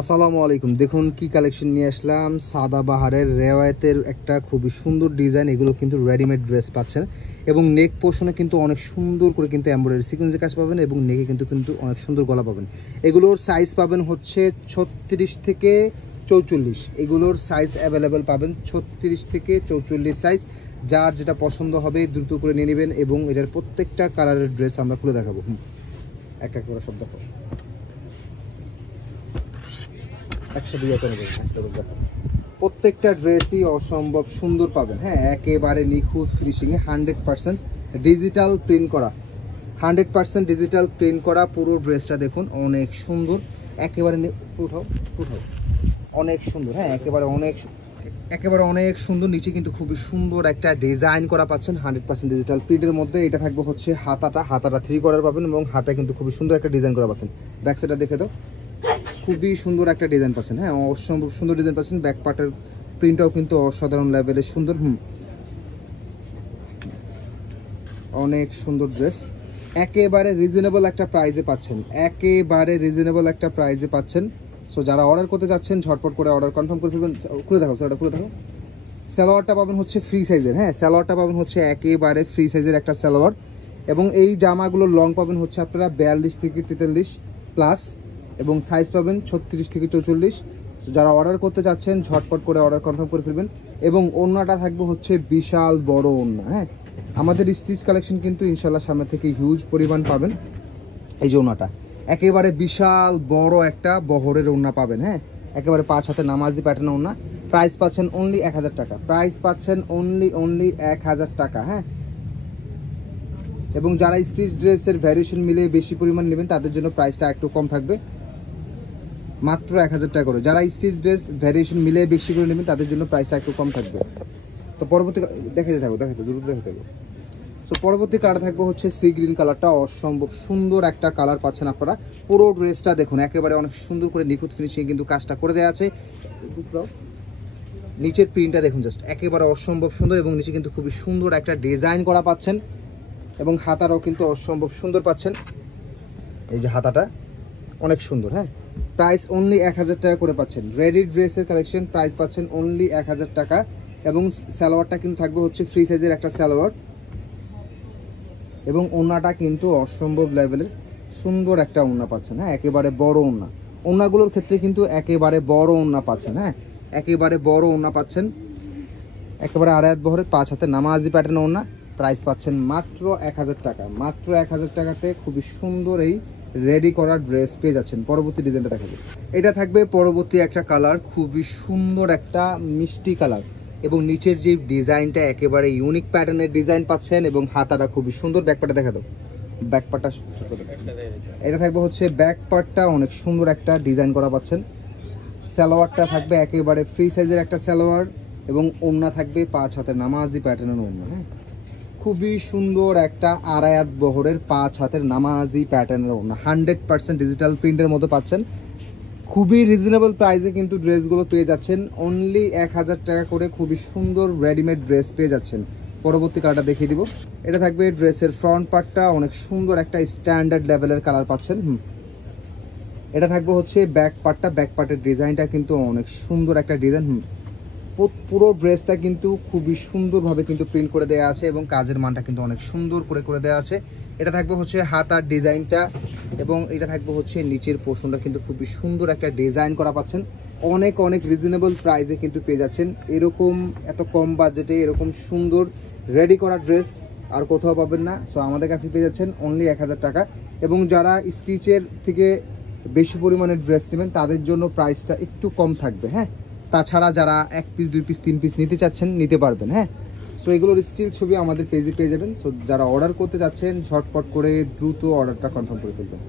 আসসালামু আলাইকুম। দেখুন কি কালেকশন নিয়ে আসলাম। সাদাবাহারের রেওয়ায়তের একটা খুবই সুন্দর ডিজাইন। এগুলো কিন্তু রেডিমেড ড্রেস পাচ্ছেন এবং নেক পোর্শনে কিন্তু অনেক সুন্দর করে কিন্তু এমব্রয়ডারি সিকোয়েন্সের কাজ পাবেন এবং নেকে কিন্তু অনেক সুন্দর গলা পাবেন। এগুলোর সাইজ পাবেন হচ্ছে 36 থেকে 44। এগুলোর সাইজ অ্যাভেলেবেল পাবেন 36 থেকে 44 সাইজ। যার যেটা পছন্দ হবে দ্রুত করে নিয়ে নেবেন এবং এটার প্রত্যেকটা কালারের ড্রেস আমরা খুলে দেখাবো। এক এক করে সব দেখো, একসাথে প্রত্যেকটা ড্রেসই অসম্ভব সুন্দর পাবেন। হ্যাঁ, একেবারে নিখুঁত ফিনিশিংয়ে 100% ডিজিটাল প্রিন্ট করা, 100% ডিজিটাল প্রিন্ট করা পুরো ড্রেসটা দেখুন অনেক সুন্দর। একেবারে উঠাও অনেক সুন্দর। হ্যাঁ, একেবারে অনেক সুন্দর। নিচে কিন্তু খুবই সুন্দর একটা ডিজাইন করা পাচ্ছেন 100% ডিজিটাল প্রিন্টের মধ্যে। এটা থাকবে হচ্ছে হাতাটা 3 করার পাবেন এবং হাতায় কিন্তু খুবই সুন্দর একটা ডিজাইন করা পাচ্ছেন। ব্যাক সাইডটা দেখে দাও, খুবই সুন্দর একটা ডিজাইন পাচ্ছেন। হ্যাঁ, অসম্ভব সুন্দর ডিজাইন পাচ্ছেন। ব্যাক পার্টের প্রিন্টটাও কিন্তু অসাধারণ লেভেলের সুন্দর। অনেক সুন্দর ড্রেস, একেবারে রিজনেবল একটা প্রাইজে পাচ্ছেন। সো যারা অর্ডার করতে যাচ্ছেন ঝটপট করে অর্ডার কনফার্ম করে ফেলবেন। খুলে দেখো স্যার, খুলে দেখো। সালোয়ারটা পাবেন হচ্ছে ফ্রি সাইজের। হ্যাঁ, সালোয়ারটা পাবেন হচ্ছে একেবারে ফ্রি সাইজের একটা সালোয়ার এবং এই জামাগুলোর লং পাবেন হচ্ছে আপনারা 42 থেকে 43 প্লাস এবং সাইজ পাবেন 36 থেকে 44। যারা অর্ডার করতে চাচ্ছেন ঝটপট করে অর্ডার কনফার্ম করে ফেলবেন এবং ওড়নাটা থাকবে হচ্ছে বিশাল বড় ওড়না। হ্যাঁ, আমাদের স্টিচ কালেকশন কিন্তু ইনশাল্লাহ সামনে থেকে হিউজ পরিমাণ পাবেন। এই যে ওড়নাটা একেবারে বিশাল বড় একটা বহরের ওড়না পাবেন। হ্যাঁ, একেবারে 5 হাতে নামাজি প্যাটার্ন ওড়না। প্রাইস পাচ্ছেন অনলি 1000 টাকা। প্রাইস পাচ্ছেন অনলি 1000 টাকা। হ্যাঁ, এবং যারা স্টিচ ড্রেসের ভ্যারিয়েশন মিলে বেশি পরিমাণ নেবেন তাদের জন্য প্রাইসটা একটু কম থাকবে, মাত্র 1000 টাকা করে। যারা স্টিচ ড্রেস ভ্যারিয়েশন মিলে বেশি করে নেবেন তাদের জন্য প্রাইসটা একটু কম থাকবে। তো পরবর্তী দেখাতে থাকো দ্রুত দেখাতে থাকো। সো পরবর্তী কালার থাকবে হচ্ছে সি গ্রিন কালারটা। অসম্ভব সুন্দর একটা কালার পাচ্ছেন আপনারা। পুরো ড্রেসটা দেখুন একেবারে অনেক সুন্দর করে নিখুঁত ফিনিশিং কিন্তু কাজটা করে দেওয়া আছে। নিচের প্রিন্টটা দেখুন জাস্ট একেবারে অসম্ভব সুন্দর এবং নিচে কিন্তু খুবই সুন্দর একটা ডিজাইন করা পাচ্ছেন এবং হাতাটাও কিন্তু অসম্ভব সুন্দর পাচ্ছেন। এই যে হাতাটা অনেক সুন্দর। হ্যাঁ, প্রাইস অনলি 1000 টাকা করে পাচ্ছেন। রেডি ড্রেসের কালেকশন, প্রাইস পাচ্ছেন অনলি 1000 টাকা এবং সালোয়ারটা কিন্তু থাকবে হচ্ছে ফ্রি সাইজের একটা সালোয়ার এবং ওড়নাটা কিন্তু অসম্ভব লেভেলের সুন্দর একটা ওড়না পাচ্ছেন। হ্যাঁ, একেবারে বড় ওড়না। ওড়নাগুলোর ক্ষেত্রে কিন্তু একেবারে বড় ওড়না পাচ্ছেন। হ্যাঁ, একেবারে বড় ওড়না পাচ্ছেন, একেবারে আড়ায়াত বহরের 5 হাতে নামাজি প্যাটার্ন ওড়না। প্রাইস পাচ্ছেন মাত্র 1000 টাকা। মাত্র 1000 টাকাতে খুবই সুন্দর এই রেডি করা ড্রেস পেয়ে যাচ্ছেন। পরবর্তী ডিজাইনটা দেখাবো। এটা থাকবে পরবর্তী একটা কালার, খুবই সুন্দর একটা মিষ্টি কালার এবং নিচের যে ডিজাইনটা একেবারে ইউনিক প্যাটার্নের ডিজাইন পাচ্ছেন এবং হাতাটা খুবই সুন্দর। ব্যাকপার্টটা দেখা দাও, ব্যাকপার্টটা এটা থাকবে হচ্ছে ব্যাক পার্টটা অনেক সুন্দর একটা ডিজাইন করা পাচ্ছেন। সালোয়ারটা থাকবে একেবারে ফ্রি সাইজের একটা সালোয়ার এবং ওড়না থাকবে 5 হাতের নামাজি প্যাটার্নের ওড়না। হ্যাঁ, খুবই সুন্দর একটা আড়ায়াত বহরের 5 হাতের নামাজি প্যাটার্নের ওড়না। 100% ডিজিটাল প্রিন্টের মধ্যে পাচ্ছেন। খুবই রিজনেবল প্রাইসে কিন্তু ড্রেসগুলো পেয়ে যাচ্ছেন। অনলি 1000 টাকা করে খুবই সুন্দর রেডিমেড ড্রেস পেয়ে যাচ্ছেন। পরবর্তী কালারটা দেখিয়ে দিব। এটা থাকবে ড্রেসের ফ্রন্ট পার্টটা অনেক সুন্দর একটা স্ট্যান্ডার্ড লেভেলের কালার পাচ্ছেন। এটা থাকবে হচ্ছে ব্যাক পার্টটা। ব্যাক পার্টের ডিজাইনটা কিন্তু অনেক সুন্দর একটা ডিজাইন। পুরো ড্রেসটা কিন্তু খুবই সুন্দরভাবে কিন্তু প্রিন্ট করে দেওয়া আছে এবং কাজের মানটা কিন্তু অনেক সুন্দর করে দেওয়া আছে। এটা থাকবে হচ্ছে হাতার ডিজাইনটা এবং এটা থাকবে হচ্ছে নিচের পোর্শনটা কিন্তু খুবই সুন্দর একটা ডিজাইন করা পাচ্ছেন। অনেক রিজনেবল প্রাইসে কিন্তু পেয়ে যাচ্ছেন। এরকম এত কম বাজেটে এরকম সুন্দর রেডি করা ড্রেস আর কোথাও পাবেন না। সো আমাদের কাছে পেয়ে যাচ্ছেন অনলি 1000 টাকা এবং যারা স্টিচের থেকে বেশি পরিমাণে ড্রেস নেবেন তাদের জন্য প্রাইসটা একটু কম থাকবে। হ্যাঁ, তাছাড়া যারা 1 পিস 2 পিস 3 পিস নিতে চাচ্ছেন নিতে পারবেন। হ্যাঁ, সো এগুলোর স্টিল ছবি আমাদের পেজে পেয়ে যাবেন। সো যারা অর্ডার করতে যাচ্ছেন ঝটপট করে দ্রুত অর্ডারটা কনফার্ম করে ফেলবেন।